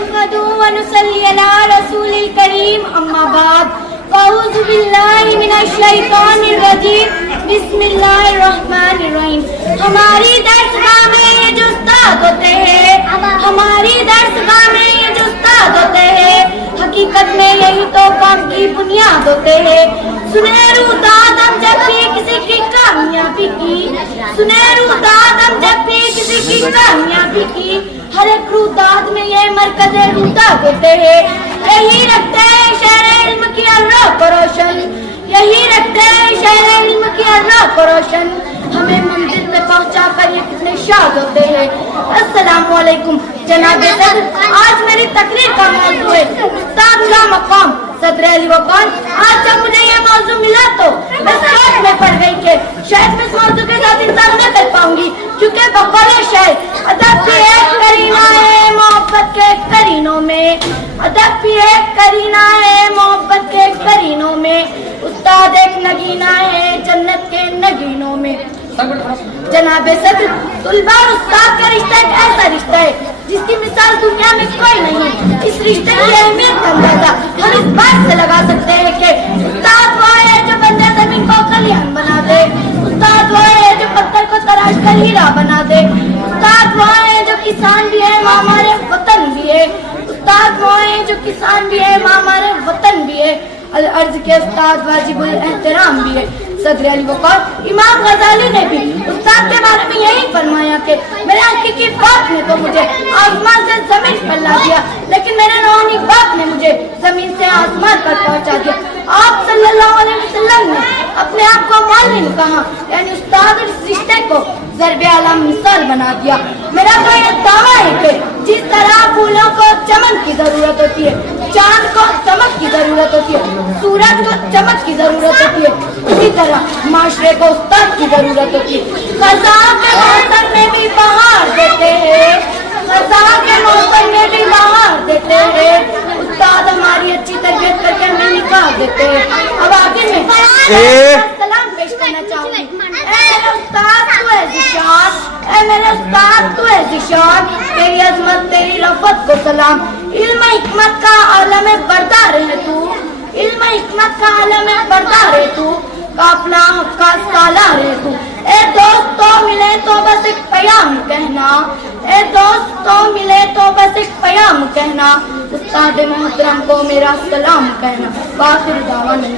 نحمده ونصلي على رسول الكريم اما بعد اعوذ باللہ من الشیطان الرجیم بسم اللہ الرحمن الرحیم. ہماری درسگاہ میں یہ جو استاد ہوتے ہیں حقیقت میں یہی تو کام کی بنیاد ہوتے ہیں. سنہرو داد ہم جب بھی کسی کی کامیابی کی ہر ایک روداد میں یہ مرکز روداد ہوتے ہیں. یہی رکھتے ہیں شہر علم کی راہ کو روشن ہمیں منزل میں پہنچا کر یہ کتنے شاد ہوتے ہیں. السلام علیکم جناب صدر. آج میری تقریر کا موضوع ہے استاد کا مقام صدر علی وقار. آج جب مجھے یہ موضوع ملا تو میں سوچ میں پڑ گئی کہ شاید میں اس موضوع کے ساتھ انسان نہ کر پاؤں گی، کیونکہ بقول شاید ادب بھی ایک کرینہ ہے محبت کے کرینوں میں. ادب بھی ایک کرینہ ہے محبت کے کرینوں میں. استاد ایک نگینہ ہے جنت کے نگینوں میں. جناب صدر، طلباء اور استاد کا رشتہ ایک ایسا رشتہ ہے جس کی مثال دنیا میں کوئی نہیں. اس رشتے کی اہمیت کا اندازہ ہم اس بات سے لگا سکتے ہیں کہ استاد وہ ہے جو بندے زمین کو کلیان بنا دے. استاد وہ ہے جو پتھر کو تراش کر ہیرا بنا دے. استاد وہ ہے جو کسان بھی ہے ماں ہمارے وطن بھی ہے. استاد وہ ہے جو کسان بھی ہے ماں ہمارے وطن بھی ہے. العرض کے استاد واجب الاحترام بھی ہے. صدر علی وقار امام غزالی نے بھی استاد کے بارے میں یہی فرمایا کہ میرے حقیقی باپ نے تو مجھے آسمان سے زمین پر لا دیا، لیکن میرے روحانی باپ نے مجھے زمین سے آسمان پر پہنچا دیا. آپ صلی اللہ علیہ وسلم نے اپنے آپ کو معلم کہا، یعنی استاد اس رشتے کو ضرب عالم مثال بنا دیا. میرا تو یہ دعویٰ ہے کہ جس طرح پھولوں کو چمن کی ضرورت ہوتی ہے، چاند کو چمک کی ضرورت ہوتی ہے، سورج کو چمک کی ضرورت ہوتی ہے، اسی طرح معاشرے کو استاد کی ضرورت ہوتی ہے. خزاں کے موسم میں بھی بہار دیتے ہیں، استاد ہماری اچھی تربیت کر کے ہمیں نکال دیتے ہیں. اب آگے میں سلام پیش کرنا چاہوں گی. اے میرے استاد تو ہے ذیشان، تیری عظمت تیری رفعت کو سلام. علم حکمت کا عالم بردار ہے تو، علم حکمت کا عالم بردار ہے تو، قافلہ حق کا سالار ہے تو. اے دوست تو ملے تو بس ایک پیام کہنا، اے دوست تو ملے تو بس ایک پیام کہنا، استاد محترم کو میرا سلام کہنا. باخر دعوانا